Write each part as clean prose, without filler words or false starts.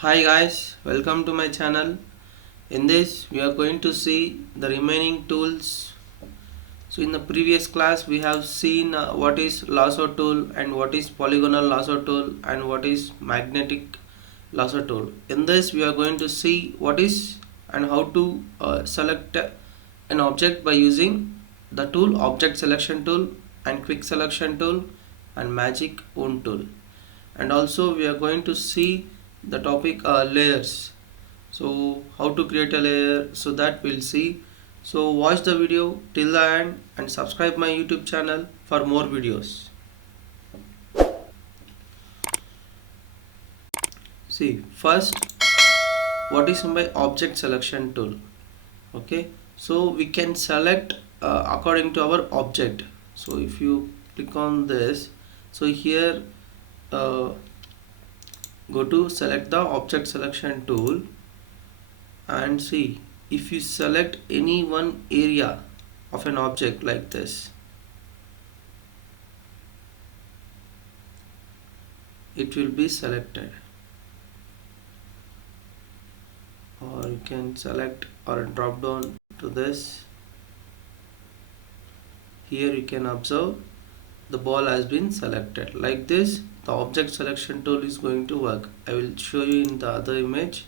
Hi guys, welcome to my channel. In this we are going to see the remaining tools. So in the previous class we have seen what is lasso tool and what is polygonal lasso tool and what is magnetic lasso tool. In this we are going to see what is and how to select an object by using the tool object selection tool and quick selection tool and magic wound tool. And also we are going to see the topic layers. So how to create a layer, so that we'll see. So watch the video till the end and subscribe my YouTube channel for more videos. See, first, what is by object selection tool? Okay, so we can select according to our object. So if you click on this, so here go to select the object selection tool and see, if you select any one area of an object like this, it will be selected, or you can select or drop down to this. Here you can observe the ball has been selected. Like this the object selection tool is going to work. I will show you in the other image.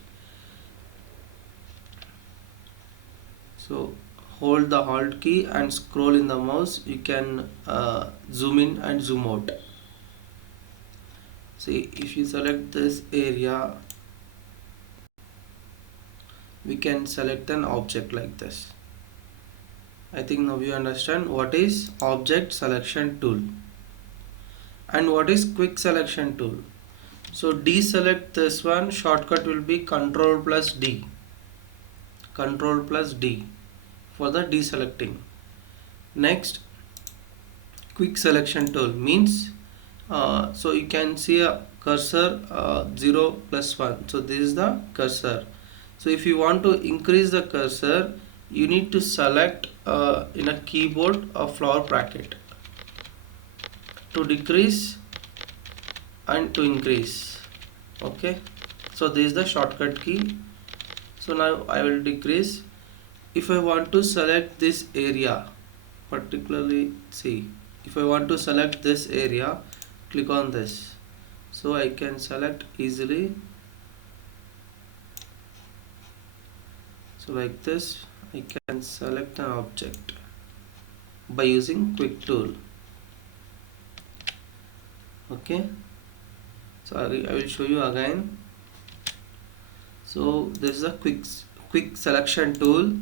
So hold the Alt key and scroll in the mouse. You can zoom in and zoom out. See, if you select this area, we can select an object like this. I think now you understand what is object selection tool and what is quick selection tool. So deselect this one, shortcut will be Control plus D. Control plus D for the deselecting. Next, quick selection tool means so you can see a cursor 0 plus 1. So this is the cursor. So if you want to increase the cursor, you need to select in a keyboard a flower bracket to decrease and to increase. Okay, so this is the shortcut key. So now I will decrease. If I want to select this area, particularly, see, if I want to select this area, click on this, so I can select easily. So like this I can select an object by using quick tool. Okay, so I will show you again. So this is a quick selection tool.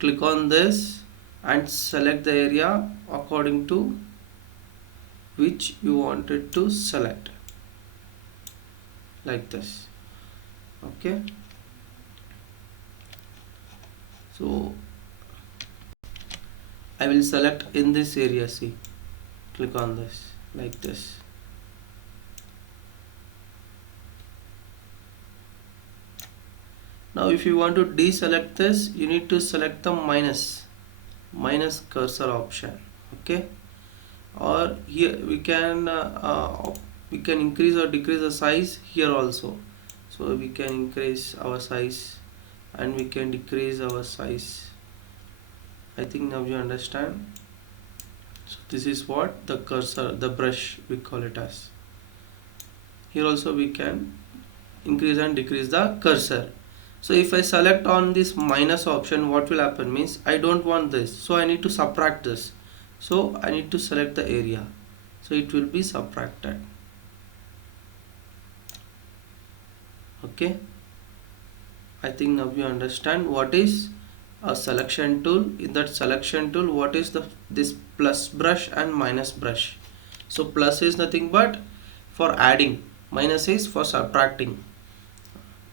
Click on this and select the area according to which you wanted to select, like this. Okay, so I will select in this area. See, click on this like this. Now if you want to deselect this, you need to select the minus cursor option. Okay, or here we can increase or decrease the size here also. So we can increase our size and we can decrease our size. I think now you understand. So this is what the cursor, the brush, we call it as. Here also we can increase and decrease the cursor. So if I select on this minus option, what will happen means I don't want this, so I need to subtract this. So I need to select the area, so it will be subtracted. Okay, I think now you understand what is a selection tool. In that selection tool, what is this plus brush and minus brush. So plus is nothing but for adding, minus is for subtracting.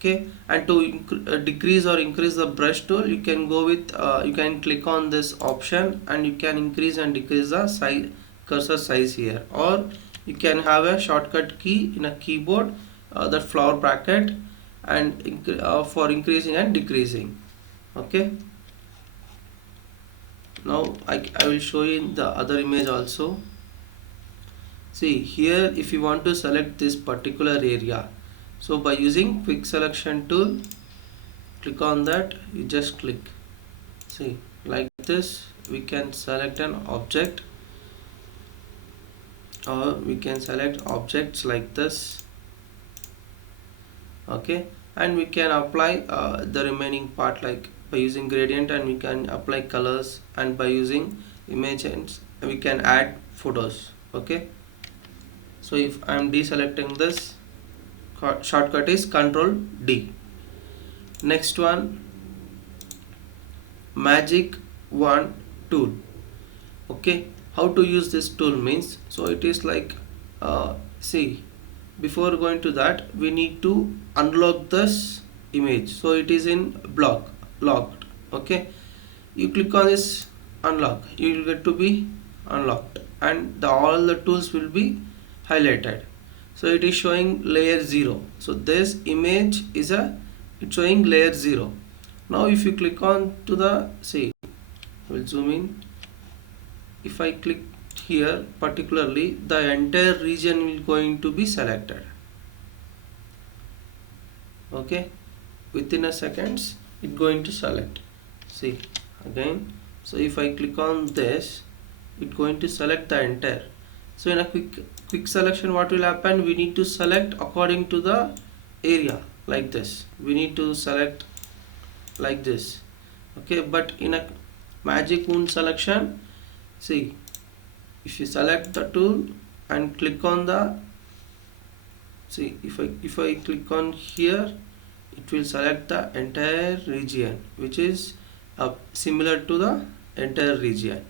Okay, and to decrease or increase the brush tool, you can go with you can click on this option and you can increase and decrease the size, cursor size here, or you can have a shortcut key in a keyboard, that flower bracket, and for increasing and decreasing. Okay, now I will show you in the other image also. See here, if you want to select this particular area, So by using quick selection tool, click on that, you just click. See, like this we can select an object, or we can select objects like this. Okay, and we can apply the remaining part, like by using gradient, and we can apply colors, and by using images we can add photos. Okay, so if I am deselecting this, shortcut is Control D. Next one, magic wand tool. Okay, how to use this tool means, so it is like see, before going to that we need to unlock this image, so it is in locked. Okay, you click on this unlock, you will get to be unlocked, and all the tools will be highlighted. So it is showing layer 0, so this image is it's showing layer 0. Now if you click on to the, see, I will zoom in. If I click here particularly, the entire region will going to be selected. Okay, within a seconds it going to select. See again, so if I click on this, it going to select the entire. So in a quick selection, what will happen, we need to select according to the area, like this we need to select like this. Okay, but in a magic wand selection, see, if you select the tool and click on the, see, if I click on here, it will select the entire region, which is similar to the entire region.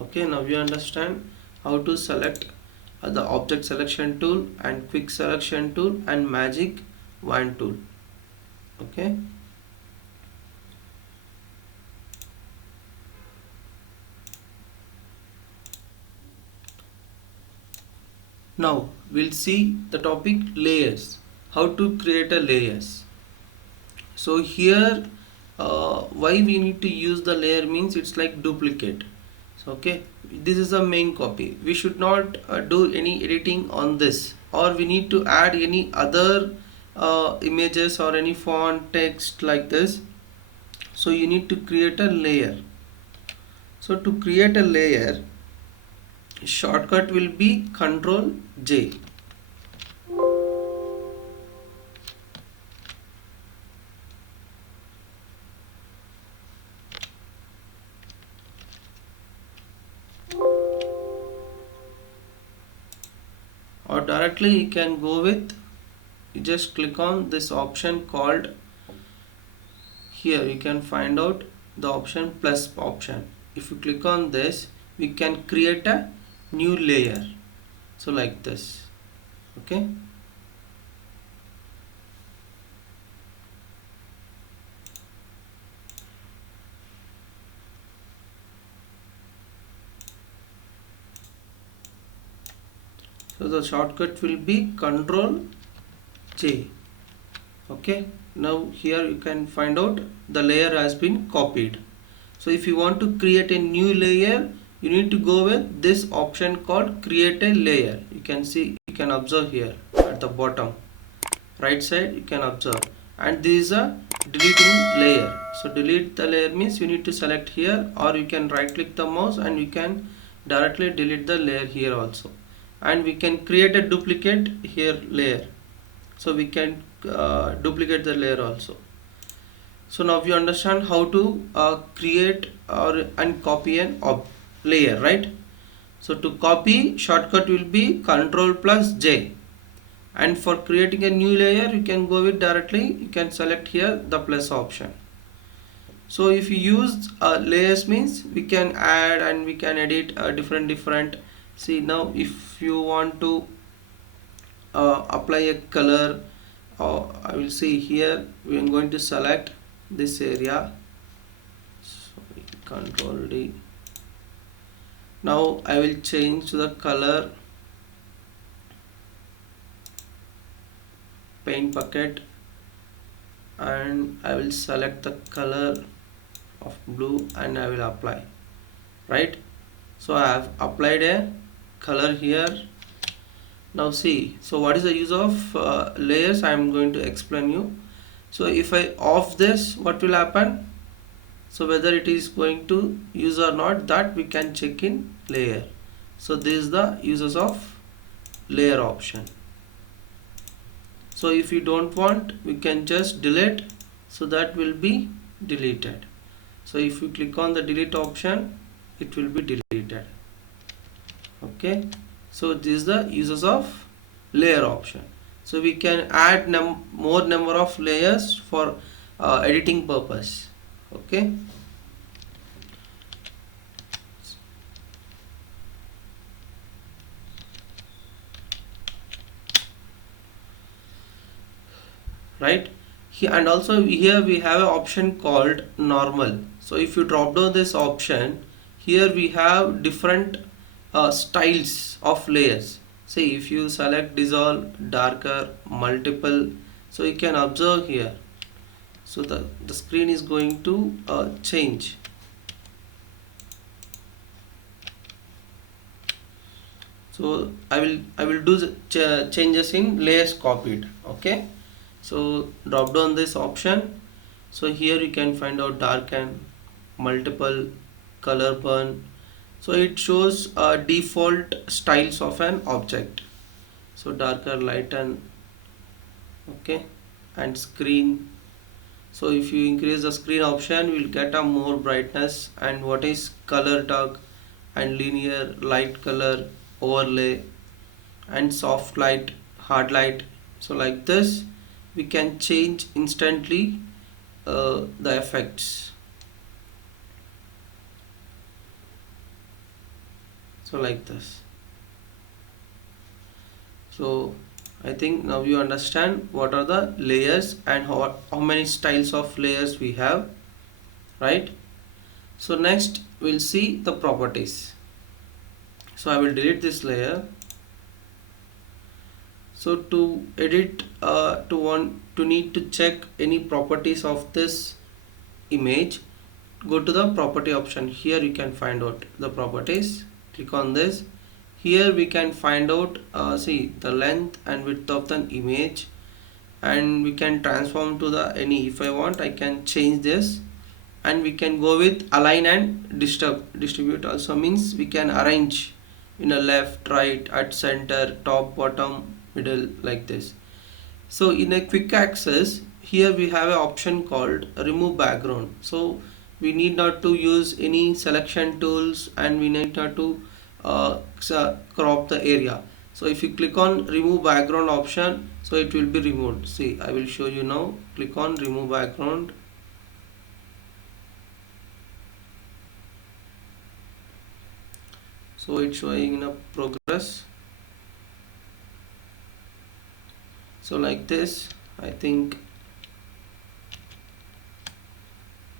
Okay, now you understand how to select the object selection tool and quick selection tool and magic wand tool. Okay. Now we'll see the topic layers, how to create a layers. So here why we need to use the layer means, it's like duplicate. So okay, this is a main copy, we should not do any editing on this, or we need to add any other images or any font text like this. So you need to create a layer. So to create a layer, shortcut will be Control J. Or directly you can go with, you just click on this option called, here you can find out the option plus option. If you click on this, we can create a new layer. So like this. Okay. So the shortcut will be Control J. Okay, now here you can find out the layer has been copied. So if you want to create a new layer, you need to go with this option called create a layer. You can see, you can observe here at the bottom right side, you can observe, and this is a deleting layer. So delete the layer means you need to select here, or you can right click the mouse and you can directly delete the layer here also. And we can create a duplicate here layer, so we can duplicate the layer also. So now you understand how to create and copy an layer, right? So to copy, shortcut will be Control plus J, and for creating a new layer you can go with directly, you can select here the plus option. So if you use layers means, we can add and we can edit different. See, now if you want to apply a color, I will see here, we are going to select this area. Sorry, Control D. Now I will change to the color paint bucket, and I will select the color of blue and I will apply, right? So I have applied a color here. Now see, so what is the use of layers? I am going to explain you. So if I off this, what will happen? So whether it is going to use or not, that we can check in layer. So this is the uses of layer option. So if you don't want, we can just delete, so that will be deleted. So if you click on the delete option, it will be deleted. Okay, so this is the uses of layer option. So we can add more number of layers for editing purpose. Okay, right here. And also here we have an option called normal. So if you drop down this option, here we have different styles of layers. See, if you select dissolve, darker, multiple, so you can observe here. So the screen is going to change. So I will do the changes in layers copied. Okay, so drop down this option. So here you can find out darken, multiple, color burn. So it shows default styles of an object. So darker, lighten, okay, and screen. So if you increase the screen option, we'll get a more brightness. And what is color dark and linear, light color, overlay, and soft light, hard light. So like this we can change instantly the effects. So like this. So I think now you understand what are the layers and how many styles of layers we have, right? So next we'll see the properties. So I will delete this layer. So to edit, to need to check any properties of this image, go to the property option. Here you can find out the properties. Click on this. Here we can find out see the length and width of the image, and we can transform to the any. If I want, I can change this, and we can go with align and distribute. Also means we can arrange in a left, right, at center, top, bottom, middle, like this. So in a quick access, here we have an option called remove background. So we need not to use any selection tools, and we need not to crop the area. So if you click on remove background option, so it will be removed. See, I will show you now. Click on remove background. So it's showing in a progress. So like this, I think.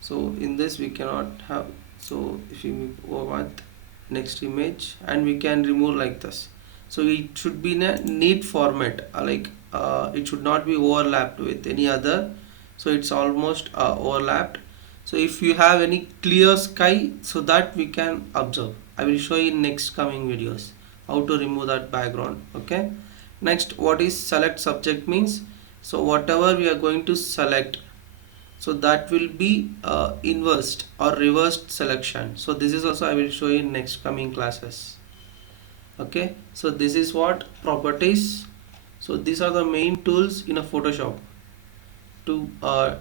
So in this we cannot have. So if you go with next image, and we can remove like this. So it should be in a neat format, it should not be overlapped with any other. So it's almost overlapped. So if you have any clear sky, so that we can observe. I will show you in next coming videos how to remove that background. Okay, next, what is select subject means? So whatever we are going to select, so that will be inversed or reversed selection. So this is also I will show you in next coming classes. Okay, so this is what properties. So these are the main tools in a Photoshop to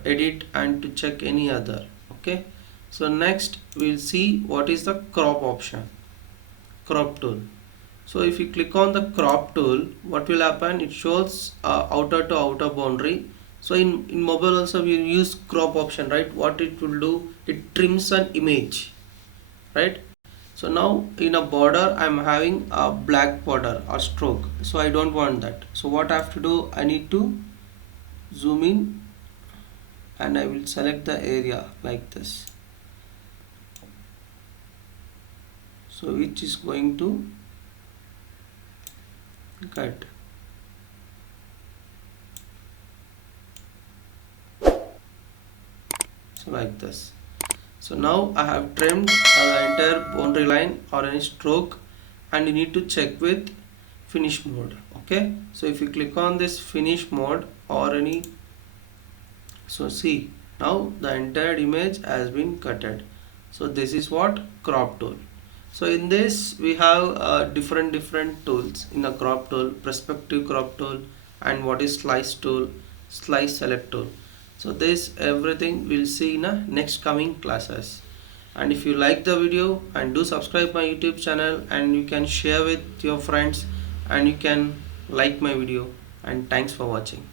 edit and to check any other. Okay, so next we'll see what is the crop option, crop tool. So if you click on the crop tool, what will happen? It shows outer to outer boundary. So in mobile also we use crop option, right? What it will do, it trims an image, right? So now in a border, I'm having a black border or stroke. So I don't want that. So what I have to do, I need to zoom in, and I will select the area like this. So which is going to cut. So like this. So now I have trimmed the entire boundary line or any stroke, and you need to check with finish mode. Okay, so if you click on this finish mode or any, so see, now the entire image has been cutted. So this is what crop tool. So in this we have different tools in the crop tool: perspective crop tool, and what is slice tool, slice select tool. So this everything we'll see in the next coming classes. And if you like the video, and do subscribe my YouTube channel, and you can share with your friends, and you can like my video. And thanks for watching.